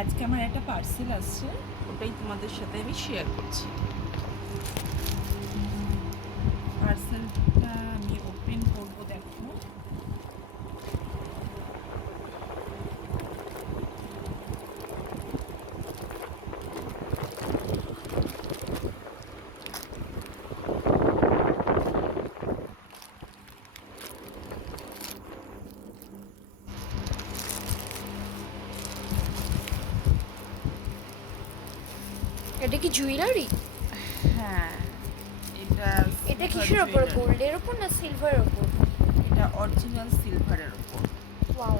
আজকে আমার একটা পার্সেল আসছে, ওটাই তোমাদের সাথে আমি শেয়ার করছি। পার্সেলটা আমি ওপেন করবো, দেখো। এটা কি জুয়েলারি? হ্যাঁ, এটা এটা silver কিসের ওপর, jewelry। গোল্ডের ওপর না সিলভারের ওপর? এটা অরিজিনাল সিলভারের ওপর। ওয়াও,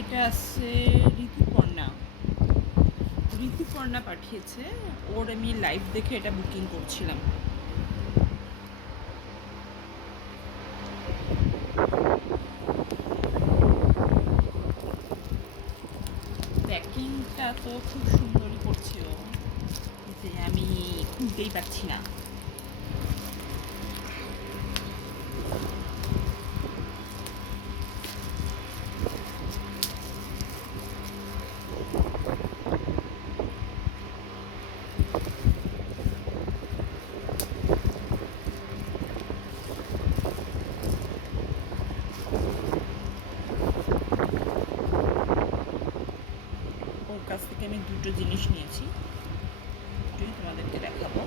এটা আছে ঋতুপর্ণা। ঋতুপর্ণা পাঠিয়েছে, ওর আমি লাইভ দেখে এটা বুকিং করছিলাম। প্যাকিংটা তো খুব সুন্দরই করছে ও, যে আমি খুলতেই পারছি না। ওর কাছ থেকে আমি দুটো জিনিস নিয়েছি, দুটোই তোমাদেরকে দেখাবো।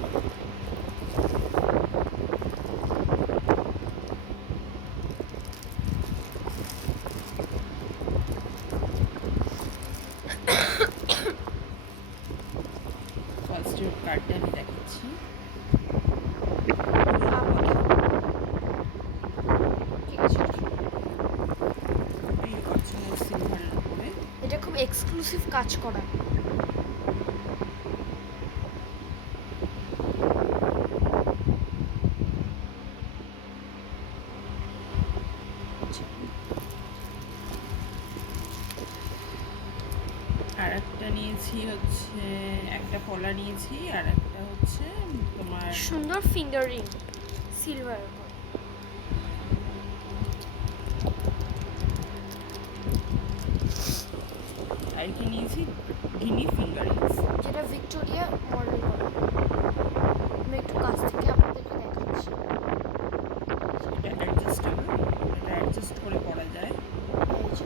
ফার্স্ট ওর কার্ডটা আমি দেখাচ্ছি। ঠিক আছে। এই অরিজিনাল সিলভারের উপরে। এটা খুব এক্সক্লুসিভ কাজ করা। আর একটা নিয়েছি হচ্ছে, একটা পলা নিয়েছি, আর একটা হচ্ছে তোমার সুন্দর ফিঙ্গার রিং সিলভারের ওপর। আর কি নিয়েছি, গিনি ফিঙ্গারিংস। যেটা ভিক্টোরিয়া মডেল করা। আমি একটু কাছ থেকে আপনাদেরকে দেখাচ্ছি। এটা অ্যাডজাস্টেবল, এটা অ্যাডজাস্ট করে পরা যায়। এই যে,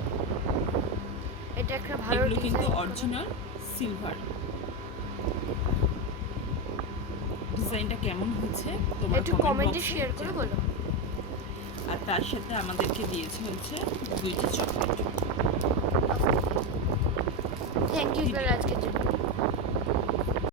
এটা একটা ভালো এগুলো কিন্তু ডিজাইন। Original silver. ডিজাইনটা কেমন হয়েছে তোমার একটু কমেন্ট কমেন্টে বক্সে শেয়ার করে বলো। আর তার সাথে আমাদেরকে দিয়েছে হচ্ছে 2টি চকলেট। থ্যাংক ইউ আজকের